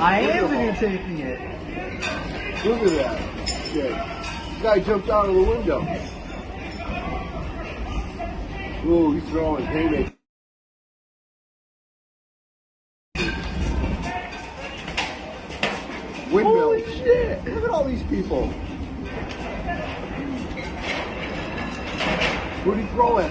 I am videotaping it. Look at that. Shit. This guy jumped out of the window. Ooh, he's throwing haymakers. Windmill. Holy shit! Look at all these people. Who'd he throw at?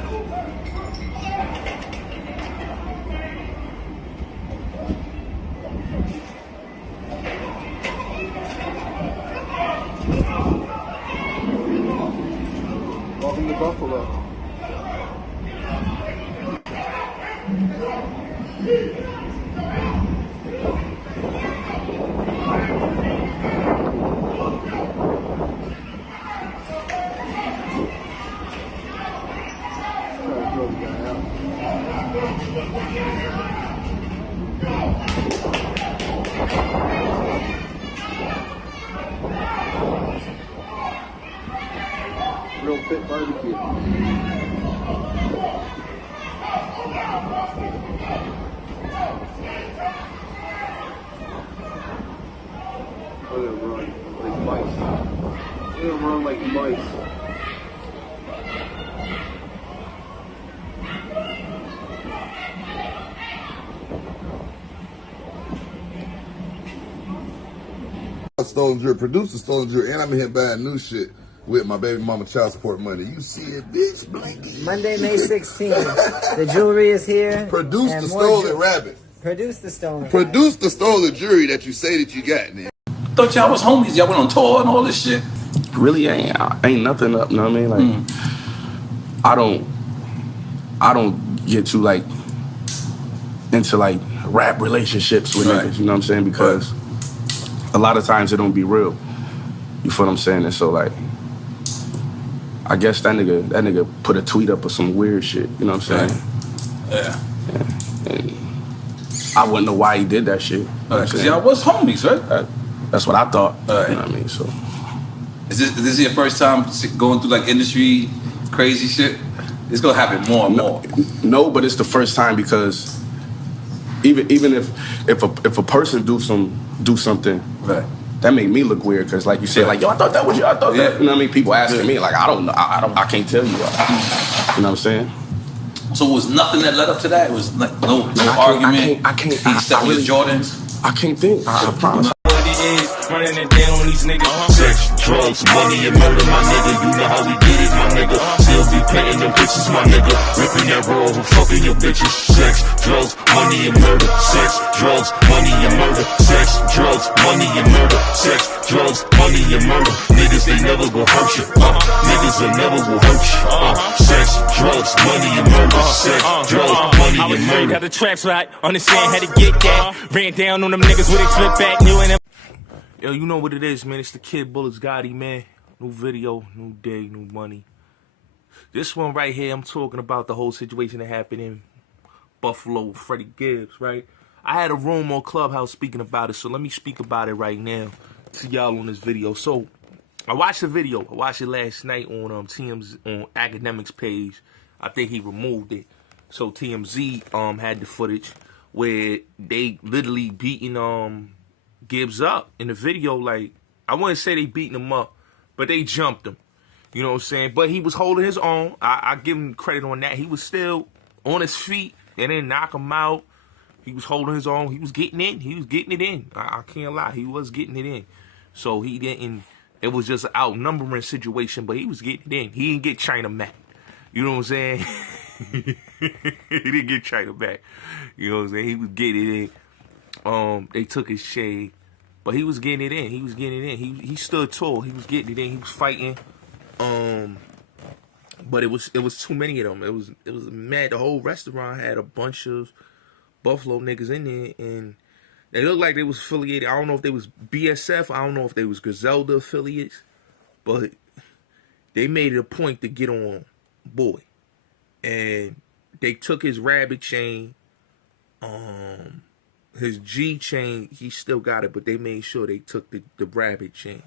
Welcome to Buffalo. Real fit barbecue. Look at them run like mice. Look at them run like mice. Stolen jewelry, produce the stolen jewelry, and I'm in here buying new shit with my baby mama child support money. You see it, bitch, blanket. Monday, May 16th. The jewelry is here. Produce the stolen rabbit. Produce the stolen Produce the stolen jewelry that you say that you got, man. Thought y'all was homies. Y'all went on tour and all this shit. Really ain't nothing up, you know what I mean? Like I don't get too like into like rap relationships with niggas, you know what I'm saying? Because a lot of times it don't be real. You feel what I'm saying? And so like I guess that nigga put a tweet up or some weird shit, you know what I'm saying? Yeah. And I wouldn't know why he did that shit. Because y'all was homies, right? That's what I thought. You know what I mean? So Is this your first time going through like industry crazy shit? It's gonna happen more and more. No, but it's the first time because even if a person do something, right, that made me look weird because like you said, like yo, I thought that was you. I thought that. You know what I mean? People asking me like I don't know. I can't tell you. You know what I'm saying? So it was nothing that led up to that. It was like no argument. I can't. He stepped with Jordans. I can't think. I promise. Running it down on these niggas. Sex, drugs, money, and murder, my nigga. You know how we get it, my nigga. Still be painting them bitches, my nigga. Ripping that roll, fucking your bitches. Sex, drugs, money, and murder. Sex, drugs, money, and murder. Sex, drugs, money, and murder. Sex, drugs, money, and murder. Niggas, they never gon' hurt you. Niggas, they never will hurt you. Sex, drugs, money, and murder. Sex, drugs, money, and murder. Got the tracks right, understand how to get that. Ran down on them niggas with a flip back, new and Yo, you know what it is, man. It's the Kid Bullets Gotti, man. New video, new day, new money. This one right here, I'm talking about the whole situation that happened in Buffalo with Freddie Gibbs, right? I had a room on Clubhouse speaking about it, so let me speak about it right now to y'all on this video. So, I watched the video. I watched it last night on TMZ, on Academics page. I think he removed it. So, TMZ had the footage where they literally beating Gibbs up in the video. Like, I wouldn't say they beating him up, but they jumped him. You know what I'm saying? But he was holding his own. I give him credit on that. He was still on his feet. They didn't knock him out. He was holding his own. He was getting in. He was getting it in. I can't lie. He was getting it in. So he didn't. It was just an outnumbering situation, but he was getting it in. He didn't get China mad. You know what I'm saying? He didn't get China back. You know what I'm saying? He was getting it in. They took his shade. But he was getting it in. He was getting it in. He stood tall. He was getting it in. He was fighting. But it was too many of them. It was mad. The whole restaurant had a bunch of Buffalo niggas in there, and they looked like they was affiliated. I don't know if they was BSF. I don't know if they was Griselda affiliates, but they made it a point to get on Boy, and they took his rabbit chain. His G chain, he still got it, but they made sure they took the rabbit chain.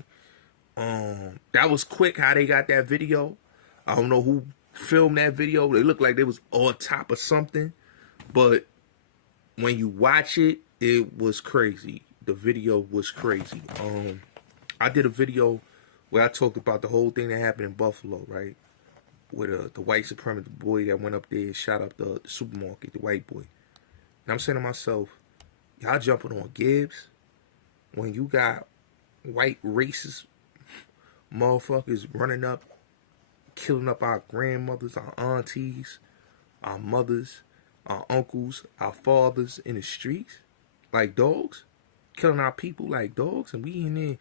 That was quick how they got that video. I don't know who filmed that video. They looked like they was on top of something, but when you watch it, it was crazy. the video was crazy. I did a video where I talked about the whole thing that happened in Buffalo, right? With the white supremacist boy that went up there and shot up the supermarket, the white boy. And I'm saying to myself, y'all jumping on Gibbs when you got white racist motherfuckers running up, killing up our grandmothers, our aunties, our mothers, our uncles, our fathers in the streets like dogs, killing our people like dogs, and we in there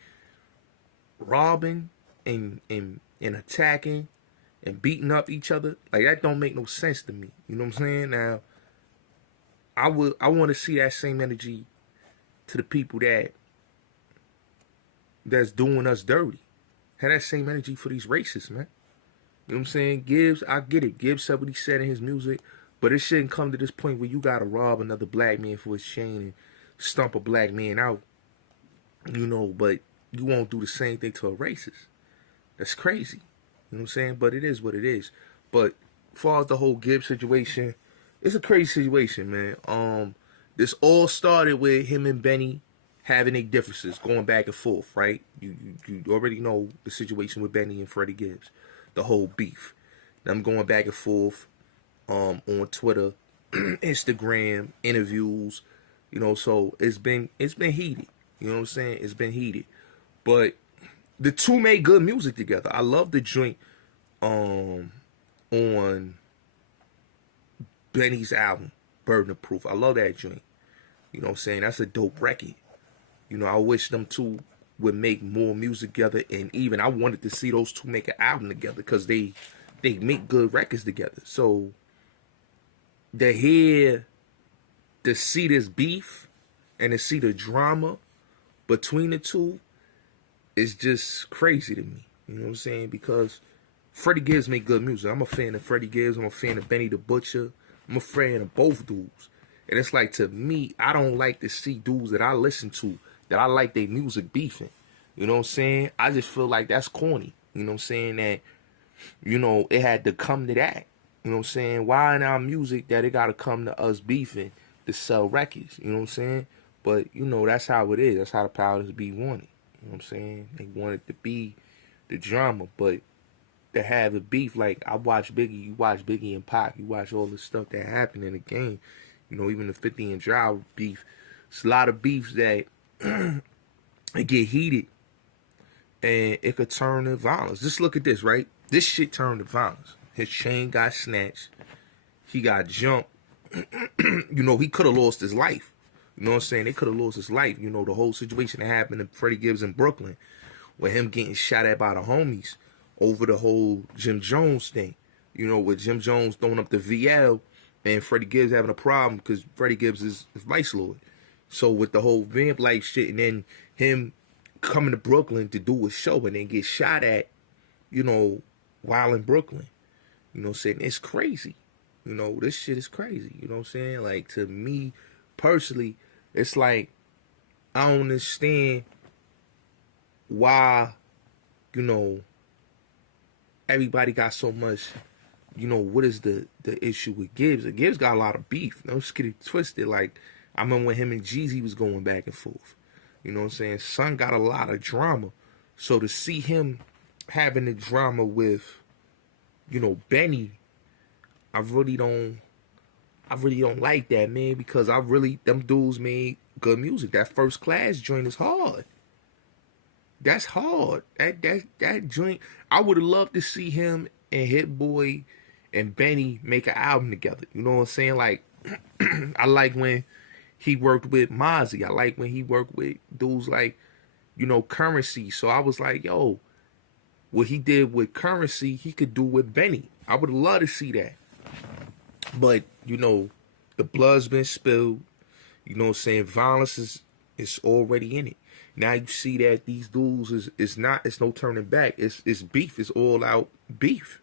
robbing and attacking and beating up each other. Like, that don't make no sense to me. You know what I'm saying? Now, I want to see that same energy to the people that's doing us dirty. Have that same energy for these racists, man. You know what I'm saying? Gibbs, I get it. Gibbs said what he said in his music, but it shouldn't come to this point where you gotta rob another black man for his chain and stump a black man out. You know, but you won't do the same thing to a racist. That's crazy. You know what I'm saying? But it is what it is. But as far as the whole Gibbs situation, it's a crazy situation, man. This all started with him and Benny having their differences, going back and forth, right? You already know the situation with Benny and Freddie Gibbs, the whole beef. Them going back and forth on Twitter, Instagram, interviews, you know, so it's been heated. You know what I'm saying? It's been heated. But the two made good music together. I love the joint on Benny's album, Burden of Proof. I love that joint. You know what I'm saying? That's a dope record. You know, I wish them two would make more music together, and even I wanted to see those two make an album together because they make good records together. So to see this beef and to see the drama between the two is just crazy to me. You know what I'm saying? Because Freddie Gibbs make good music. I'm a fan of Freddie Gibbs. I'm a fan of Benny the Butcher. I'm a fan of both dudes. And it's like, to me, I don't like to see dudes that I listen to, that I like their music beefing. You know what I'm saying? I just feel like that's corny. You know what I'm saying? That, you know, it had to come to that. You know what I'm saying? Why in our music that it got to come to us beefing to sell records? You know what I'm saying? But, you know, that's how it is. That's how the powers be wanted. You know what I'm saying? They want it to be the drama, but to have a beef, like I watch Biggie, you watch Biggie and Pac, you watch all the stuff that happened in the game. You know, even the 50 and Drive beef. It's a lot of beefs that it get heated and it could turn to violence. Just look at this, right? This shit turned to violence. His chain got snatched. He got jumped. You know, he could have lost his life. You know what I'm saying? They could have lost his life. You know, the whole situation that happened to Freddie Gibbs in Brooklyn, with him getting shot at by the homies over the whole Jim Jones thing. You know, with Jim Jones throwing up the VL and Freddie Gibbs having a problem because Freddie Gibbs is vice lord. So with the whole vamp life shit, and then him coming to Brooklyn to do a show and then get shot at, you know, while in Brooklyn. You know what I'm saying? It's crazy. You know, this shit is crazy. You know what I'm saying? Like, to me personally, it's like, I don't understand why, you know, everybody got so much, you know, what is the issue with Gibbs? Gibbs got a lot of beef. Don't get it twisted. Like, I remember when him and Jeezy was going back and forth. You know what I'm saying? Son got a lot of drama. So to see him having the drama with, you know, Benny, I really don't like that, man, because them dudes made good music. That First Class joint is hard. That's hard. That joint, I would have loved to see him and Hit Boy and Benny make an album together. You know what I'm saying? Like, I like when he worked with mase. I like when he worked with dudes like, you know, Currency. So I was like, yo, what he did with Currency, he could do with Benny. I would love to see that. But, you know, the blood's been spilled. You know what I'm saying? Violence is already in it. Now you see that these dudes it's no turning back. It's beef. It's all out beef.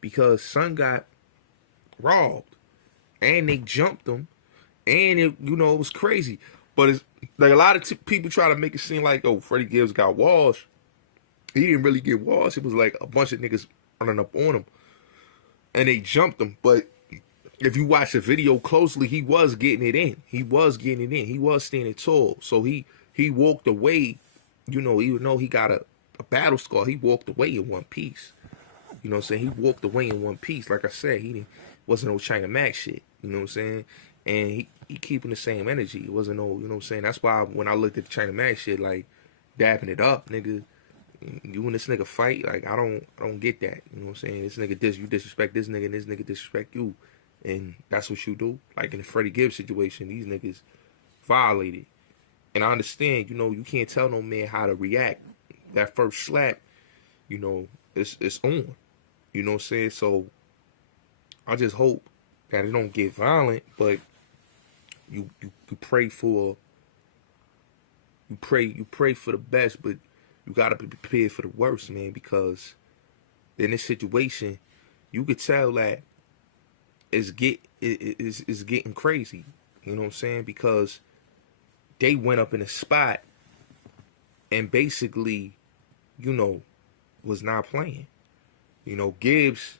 Because son got robbed. And they jumped him. And it, you know, it was crazy. But it's like a lot of people try to make it seem like, oh, Freddie Gibbs got washed. He didn't really get washed. It was like a bunch of niggas running up on him. And they jumped him. But if you watch the video closely, he was getting it in. He was getting it in. He was standing tall. So he he walked away, you know, even though he got a battle scar, he walked away in one piece. You know what I'm saying? He walked away in one piece. Like I said, wasn't no China Max shit. You know what I'm saying? And he keeping the same energy. It wasn't no, you know what I'm saying? That's why when I looked at the China Max shit, like, dapping it up, nigga, you and this nigga fight, like, I don't get that. You know what I'm saying? This nigga you disrespect this nigga, and this nigga disrespect you. And that's what you do. Like in the Freddie Gibbs situation, these niggas violated. And I understand, you know, you can't tell no man how to react. That first slap, you know, it's on. You know what I'm saying? So I just hope that it don't get violent, but you pray for the best, but you gotta be prepared for the worst, man, because in this situation, you could tell that it's getting crazy. You know what I'm saying? Because they went up in a spot and basically, you know, was not playing. You know, Gibbs,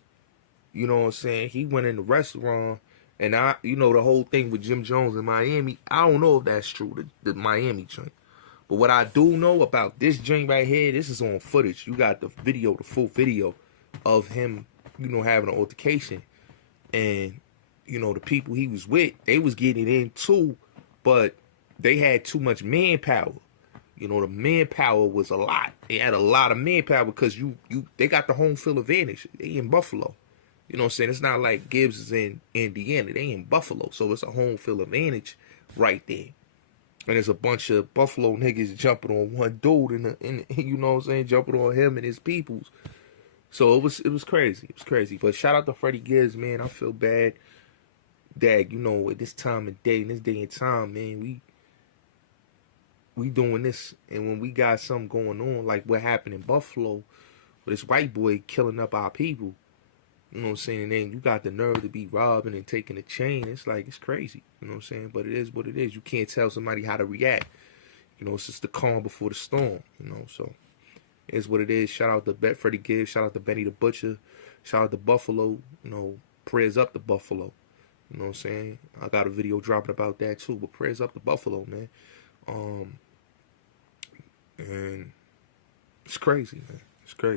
you know what I'm saying, he went in the restaurant, and you know, the whole thing with Jim Jones in Miami, I don't know if that's true, the Miami joint. But what I do know about this joint right here, this is on footage. You got the full video of him, you know, having an altercation. And, you know, the people he was with, they was getting in too, but they had too much manpower. You know, the manpower was a lot. They had a lot of manpower because they got the home field advantage. They in Buffalo. You know what I'm saying? It's not like Gibbs is in Indiana. They in Buffalo. So it's a home field advantage right there. And there's a bunch of Buffalo niggas jumping on one dude and you know what I'm saying, jumping on him and his peoples. So it was crazy. It was crazy. But shout out to Freddie Gibbs, man. I feel bad that, you know, at this time of day, in this day and time, man, we doing this, and when we got something going on, like what happened in Buffalo, with this white boy killing up our people, you know what I'm saying, and then you got the nerve to be robbing and taking a chain, it's like, it's crazy, you know what I'm saying, but it is what it is. You can't tell somebody how to react, you know, it's just the calm before the storm, you know, so it is what it is. Shout out to Freddie Gibbs, shout out to Benny the Butcher, shout out to Buffalo, you know, prayers up to Buffalo, you know what I'm saying, I got a video dropping about that too, but prayers up to Buffalo, man. And it's crazy, man. It's crazy.